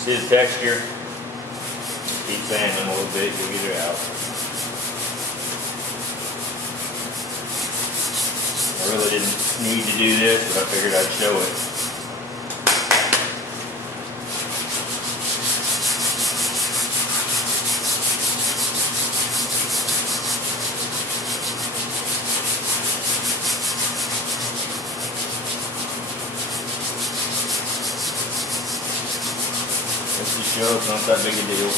See the texture? Keep sanding a little bit to get it out. I really didn't need to do this, but I figured I'd show it. Just to show it's not that big a deal.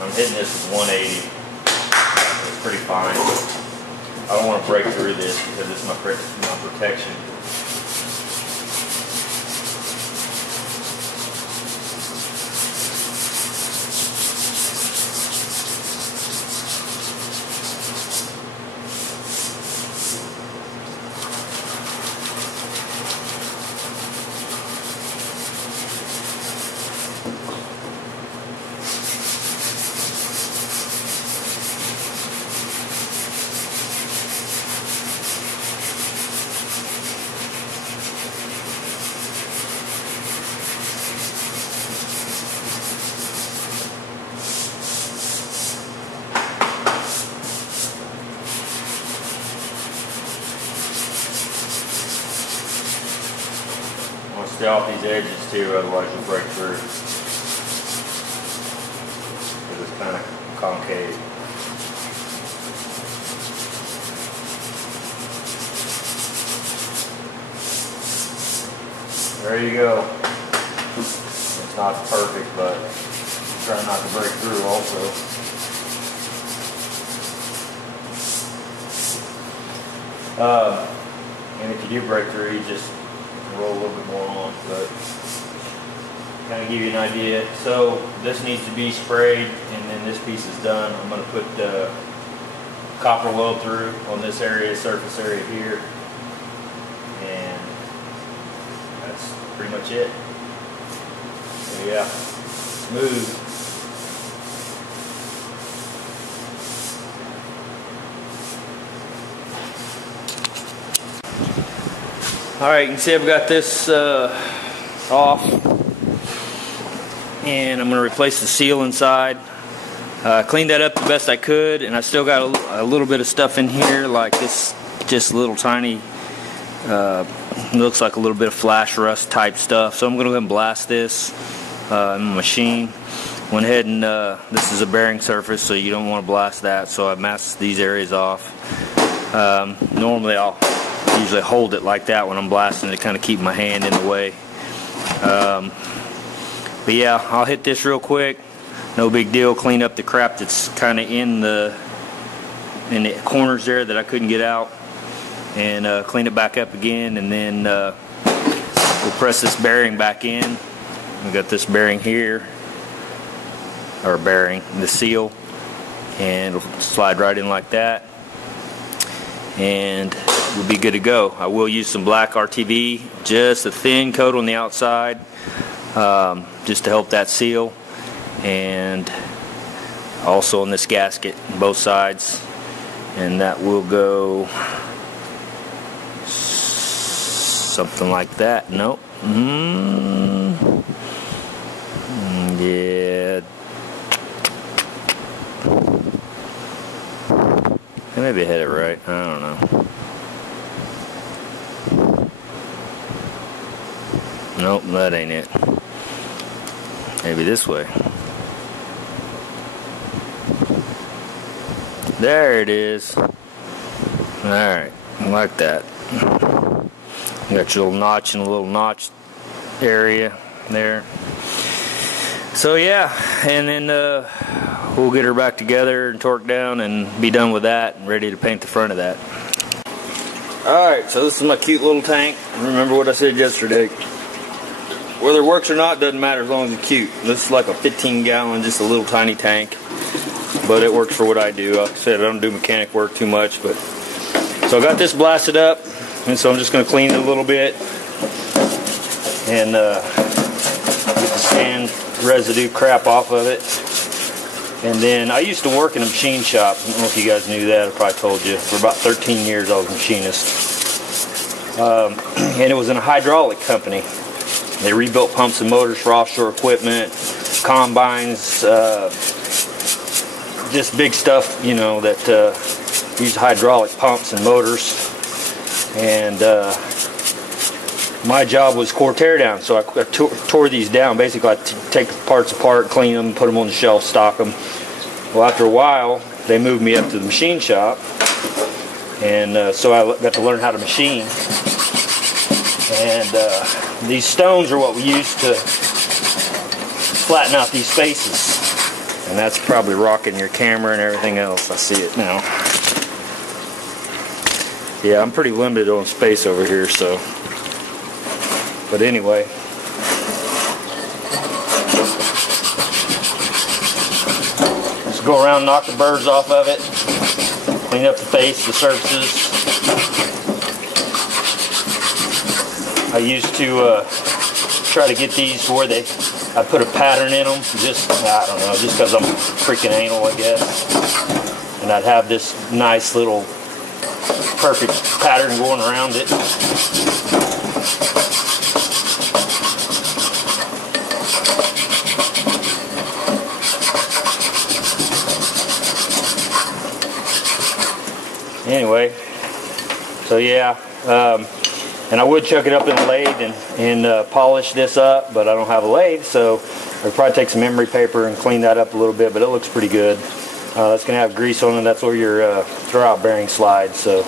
I'm hitting this with 180. It's pretty fine. I don't want to break through this because it's my protection. Stay off these edges too, otherwise you'll break through. Because it's kind of concave. There you go. It's not perfect, but try not to break through also. And if you do break through, you just roll a little bit more on, but kind of give you an idea. So this needs to be sprayed, and then this piece is done. I'm going to put copper weld through on this area, surface area here, and that's pretty much it. So yeah, smooth. Alright, you can see I've got this off, and I'm going to replace the seal inside. Cleaned that up the best I could, and I still got a little bit of stuff in here, like this, just little tiny, looks like a little bit of flash rust type stuff. So I'm going to go ahead and blast this in the machine. Went ahead and, this is a bearing surface, so you don't want to blast that, so I masked these areas off. Normally I'll usually hold it like that when I'm blasting to kind of keep my hand in the way. But yeah, I'll hit this real quick. No big deal. Clean up the crap that's kind of in the corners there that I couldn't get out, and clean it back up again, and then we'll press this bearing back in. We got this bearing here, or bearing, the seal, and it'll slide right in like that, and we'll be good to go. I will use some black RTV, just a thin coat on the outside, just to help that seal, and also on this gasket, both sides, and that will go something like that. Nope. Yeah. Maybe I had it right. I don't know. Nope, that ain't it. Maybe this way. There it is. Alright, like that. You got your little notch and a little notch area there. So yeah, and then we'll get her back together and torque down and be done with that and ready to paint the front of that. Alright, so this is my cute little tank. Remember what I said yesterday. Whether it works or not doesn't matter as long as it's cute. This is like a 15-gallon, just a little tiny tank. But it works for what I do. Like I said, I don't do mechanic work too much. But so I got this blasted up, and so I'm just going to clean it a little bit and get the sand residue crap off of it. And then I used to work in a machine shop. I don't know if you guys knew that. I probably told you. For about 13 years I was a machinist. And it was in a hydraulic company. They rebuilt pumps and motors for offshore equipment, combines, just big stuff, you know, that used hydraulic pumps and motors. And my job was core tear down, so I tore these down. Basically, I take the parts apart, clean them, put them on the shelf, stock them. Well, after a while, they moved me up to the machine shop, and so I got to learn how to machine. And these stones are what we use to flatten out these faces. And that's probably rocking your camera and everything else. I see it now. Yeah, I'm pretty limited on space over here, so. But anyway. Just go around, knock the birds off of it. Clean up the face, the surfaces. I used to try to get these where I put a pattern in them, I don't know, just because I'm freaking anal, I guess. And I'd have this nice little perfect pattern going around it. Anyway, so yeah. And I would chuck it up in the lathe and polish this up, but I don't have a lathe, so I'll probably take some emery paper and clean that up a little bit, but it looks pretty good. That's going to have grease on it. That's where your throw-out bearing slides. So,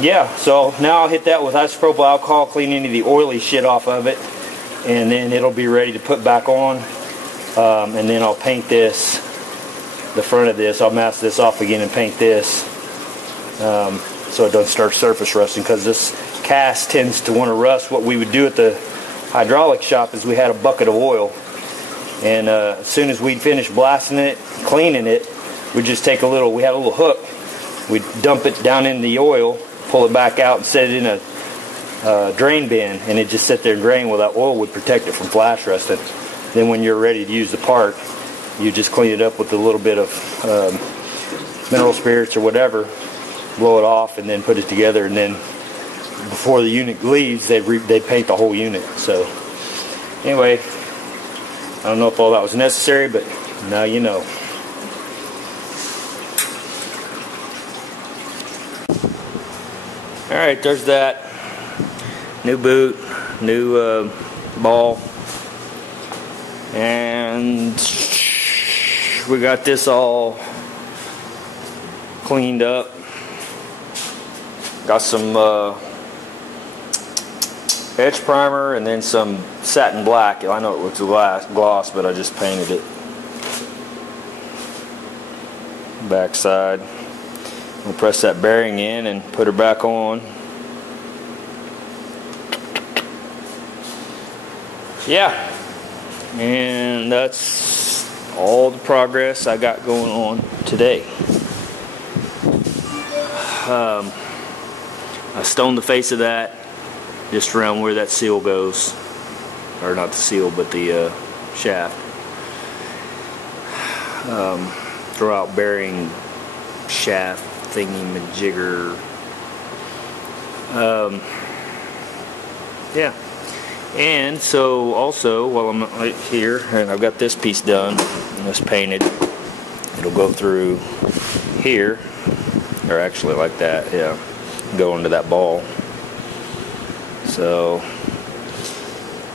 yeah, so now I'll hit that with isopropyl alcohol, clean any of the oily shit off of it, and then it'll be ready to put back on. And then I'll paint this, the front of this. I'll mask this off again and paint this. So it doesn't start surface rusting, because this cast tends to want to rust. What we would do at the hydraulic shop is we had a bucket of oil, and as soon as we'd finish blasting it, cleaning it, we'd just take we had a little hook, we'd dump it down in the oil, pull it back out and set it in a drain bin, and it'd just sit there and drain. Well, that oil would protect it from flash rusting. Then when you're ready to use the part, you just clean it up with a little bit of mineral spirits or whatever, blow it off, and then put it together, and then before the unit leaves, they'd paint the whole unit. So anyway, I don't know if all that was necessary, but now you know. Alright, there's that. New boot, new ball, and we got this all cleaned up. Got some edge primer and then some satin black. I know it looks gloss, but I just painted it. Back side. We'll press that bearing in and put her back on. Yeah, and that's all the progress I got going on today. I stoned the face of that just around where that seal goes, or not the seal, but the shaft. Throw out bearing shaft thingy majigger. Yeah. And so also, while I'm right here, and I've got this piece done and this painted, it'll go through here, or actually like that, yeah, go into that ball. So,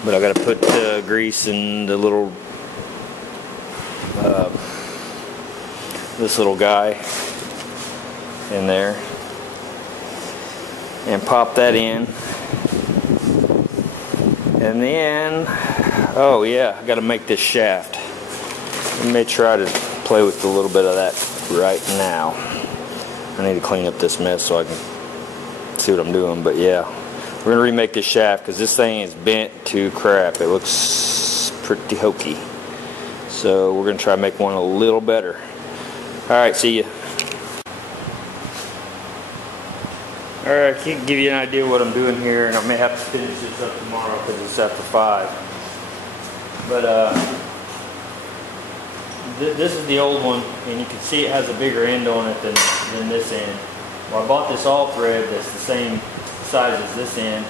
but I got to put grease in the little, this little guy in there, and pop that in. And then, oh yeah, I got to make this shaft. I may try to play with a little bit of that right now. I need to clean up this mess so I can see what I'm doing, but yeah. We're going to remake this shaft because this thing is bent to crap. It looks pretty hokey. So we're going to try to make one a little better. Alright, see ya. Alright, I can't give you an idea what I'm doing here, and I may have to finish this up tomorrow because it's after 5. But this is the old one, and you can see it has a bigger end on it than this end. Well, I bought this all thread that's the same size as this end,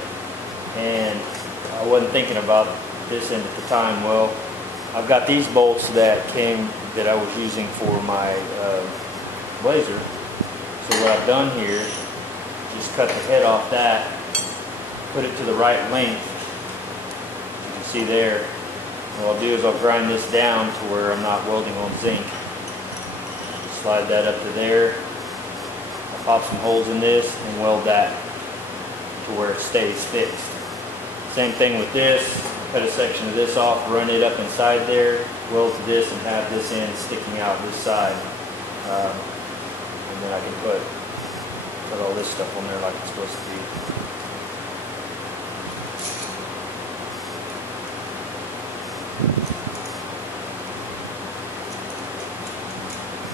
and I wasn't thinking about this end at the time. Well, I've got these bolts that I was using for my blazer. So what I've done here is just cut the head off that, put it to the right length. You can see there. And what I'll do is I'll grind this down to where I'm not welding on zinc. Slide that up to there. I'll pop some holes in this and weld that to where it stays fixed. Same thing with this. Cut a section of this off, run it up inside there, weld to this, and have this end sticking out this side. And then I can put all this stuff on there like it's supposed to be.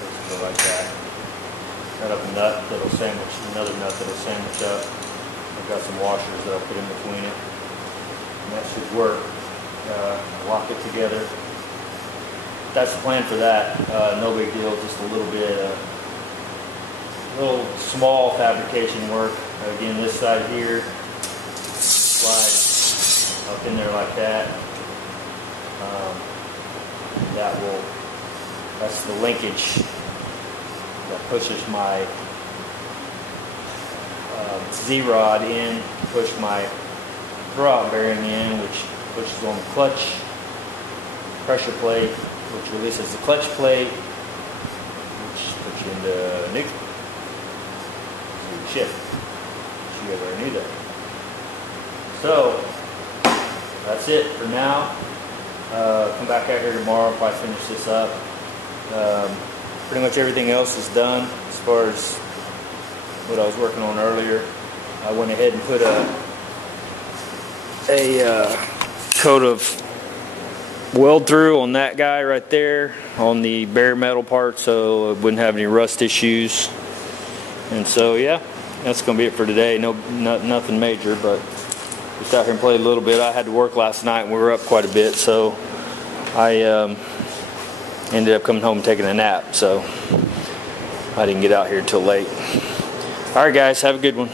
Just go like that. Cut up a nut that'll sandwich, another nut that'll sandwich up. I've got some washers that I'll put in between it. And that should work. Lock it together. That's the plan for that. No big deal, just a little bit little small fabrication work. Again, this side here, slide up in there like that. That's the linkage that pushes my Z-rod in, push my throwout bearing in, which pushes on the clutch pressure plate, which releases the clutch plate, which puts you into neutral. Shift. You ever knew that. So that's it for now. Come back out here tomorrow if I finish this up. Pretty much everything else is done as far as what I was working on earlier. I went ahead and put a coat of weld through on that guy right there on the bare metal part, so it wouldn't have any rust issues. And so yeah, that's gonna be it for today. Nothing major, but just out here and played a little bit. I had to work last night and we were up quite a bit, so I ended up coming home and taking a nap, so I didn't get out here till late. Alright guys, have a good one.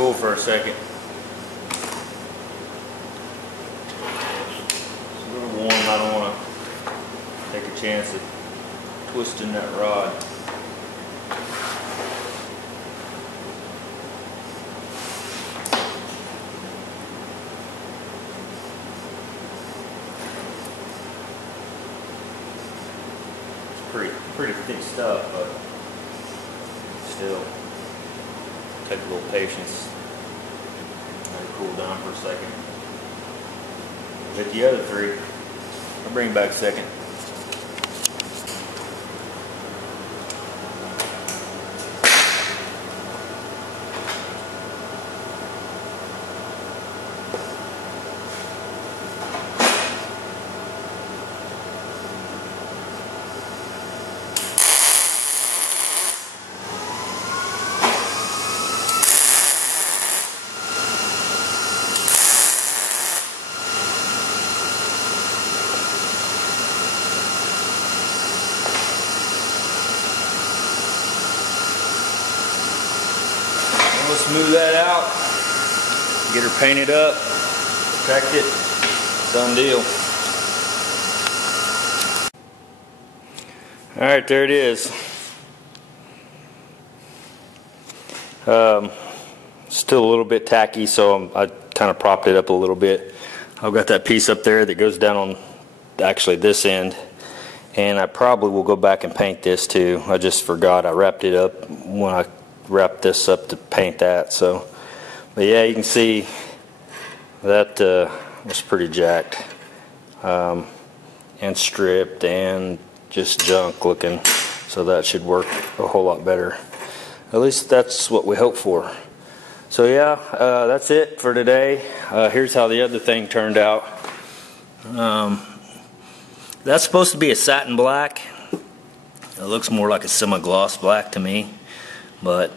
cool for a second. It's a little warm. I don't want to take a chance of twisting that rod. Pretty thick stuff, but still take a little patience. Let it cool down for a second. Hit the other three. I'll bring it back a second. We'll smooth that out, get her painted up, protect it, done deal. Alright, there it is. Still a little bit tacky, so I kind of propped it up a little bit. I've got that piece up there that goes down on actually this end, and I probably will go back and paint this too. I just forgot I wrapped it up when I wrap this up to paint that. So, but yeah, you can see that was pretty jacked and stripped and just junk looking, so that should work a whole lot better. At least that's what we hope for. So yeah, that's it for today. Here's how the other thing turned out. That's supposed to be a satin black. It looks more like a semi-gloss black to me, but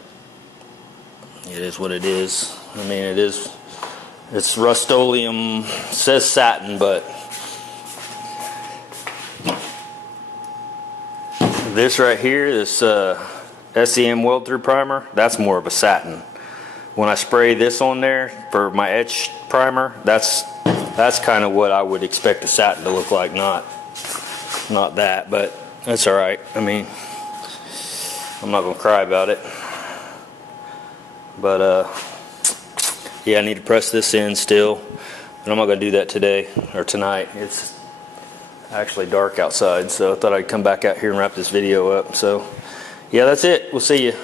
it is what it is. I mean, it's Rust-Oleum, says satin, but this right here, this SEM weld through primer, that's more of a satin. When I spray this on there for my etch primer, that's kind of what I would expect a satin to look like, not that, but that's alright. I mean, I'm not gonna cry about it. But yeah, I need to press this in still, but I'm not going to do that today or tonight. It's actually dark outside, so I thought I'd come back out here and wrap this video up. So yeah, that's it. We'll see you.